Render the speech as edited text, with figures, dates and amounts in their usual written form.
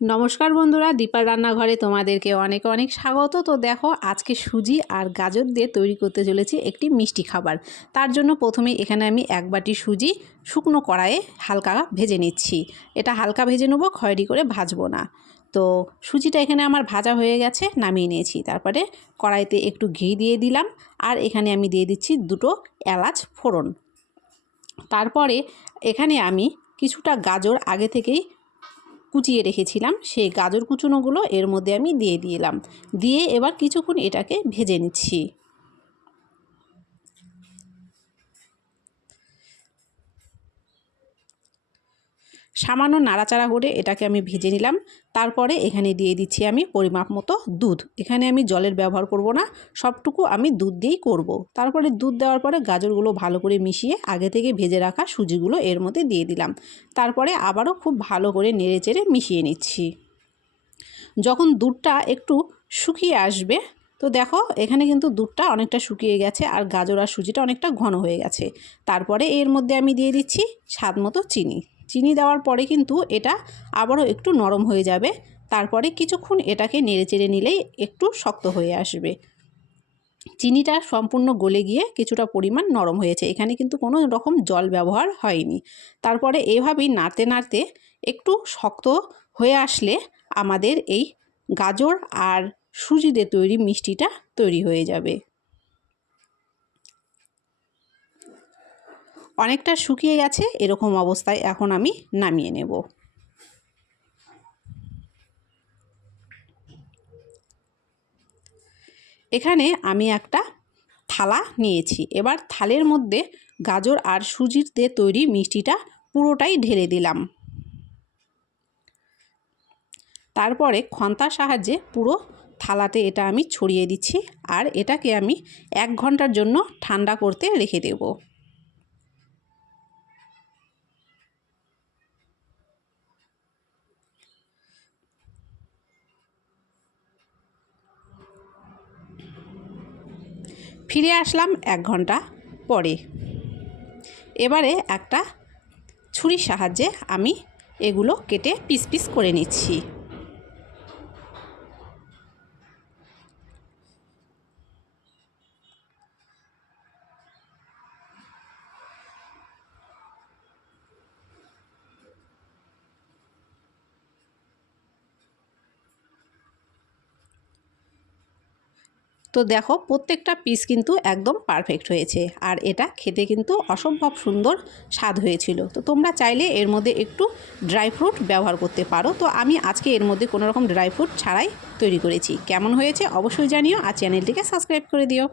নমস্কার বন্ধুরা, দীপার রান্নাঘরে তোমাদেরকে অনেক অনেক স্বাগত। তো দেখো, আজকে সুজি আর গাজর দিয়ে তৈরি করতে চলেছি একটি মিষ্টি খাবার। তার জন্য প্রথমে এখানে আমি এক বাটি সুজি শুকনো কড়াইয়ে হালকা ভেজে নিচ্ছি। এটা হালকা ভেজে নেবো, খয়েরি করে ভাজবো না। তো সুজিটা এখানে আমার ভাজা হয়ে গেছে, নামিয়ে নিয়েছি। তারপরে কড়াইতে একটু ঘি দিয়ে দিলাম, আর এখানে আমি দিয়ে দিচ্ছি দুটো এলাচ ফোড়ন। তারপরে এখানে আমি কিছুটা গাজর আগে থেকেই কুচিয়ে রেখেছিলাম, সেই গাজর কুচনোগুলো এর মধ্যে আমি দিয়ে দিলাম। দিয়ে এবার কিছুক্ষণ এটাকে ভেজে নিচ্ছি। সামান্য নাড়াচাড়া করে এটাকে আমি ভেজে নিলাম। তারপরে এখানে দিয়ে দিচ্ছি আমি পরিমাপ মতো দুধ। এখানে আমি জলের ব্যবহার করব না, সবটুকু আমি দুধ দিয়েই করব। তারপরে দুধ দেওয়ার পরে গাজরগুলো ভালো করে মিশিয়ে আগে থেকে ভেজে রাখা সুজিগুলো এর মধ্যে দিয়ে দিলাম। তারপরে আবারও খুব ভালো করে নেড়েচেড়ে মিশিয়ে নিচ্ছি। যখন দুধটা একটু শুকিয়ে আসবে, তো দেখো এখানে কিন্তু দুধটা অনেকটা শুকিয়ে গেছে আর গাজর আর সুজিটা অনেকটা ঘন হয়ে গেছে। তারপরে এর মধ্যে আমি দিয়ে দিচ্ছি স্বাদ মতো চিনি। চিনি দেওয়ার পরে কিন্তু এটা আবারও একটু নরম হয়ে যাবে। তারপরে কিছুক্ষণ এটাকে নেড়েচেড়ে নিলেই একটু শক্ত হয়ে আসবে। চিনিটা সম্পূর্ণ গলে গিয়ে কিছুটা পরিমাণ নরম হয়েছে, এখানে কিন্তু কোনো রকম জল ব্যবহার হয়নি। তারপরে এভাবেই নাড়তে নাড়তে একটু শক্ত হয়ে আসলে আমাদের এই গাজর আর সুজি দিয়ে তৈরি মিষ্টিটা তৈরি হয়ে যাবে। অনেকটা শুকিয়ে গেছে, এরকম অবস্থায় এখন আমি নামিয়ে নেব। এখানে আমি একটা থালা নিয়েছি। এবার থালের মধ্যে গাজর আর সুজির দিয়ে তৈরি মিষ্টিটা পুরোটাই ঢেলে দিলাম। তারপরে খন্তার সাহায্যে পুরো থালাতে এটা আমি ছড়িয়ে দিচ্ছি, আর এটাকে আমি 1 ঘন্টার জন্য ঠান্ডা করতে রেখে দেব। ফিরে আসলাম 1 ঘন্টা পরে। এবারে একটা ছুরির সাহায্যে আমি এগুলো কেটে পিস পিস করে নিচ্ছি। তো দেখো, প্রত্যেকটা পিস কিন্তু একদম পারফেক্ট হয়েছে, আর এটা খেতে কিন্তু অসম্ভব সুন্দর স্বাদ হয়েছিল। তো তোমরা চাইলে এর মধ্যে একটু ড্রাই ফ্রুট ব্যবহার করতে পারো। তো আমি আজকে এর মধ্যে কোনো রকম ড্রাই ফ্রুট ছাড়াই তৈরি করেছি। কেমন হয়েছে অবশ্যই জানিও, আর চ্যানেলটিকে সাবস্ক্রাইব করে দিও।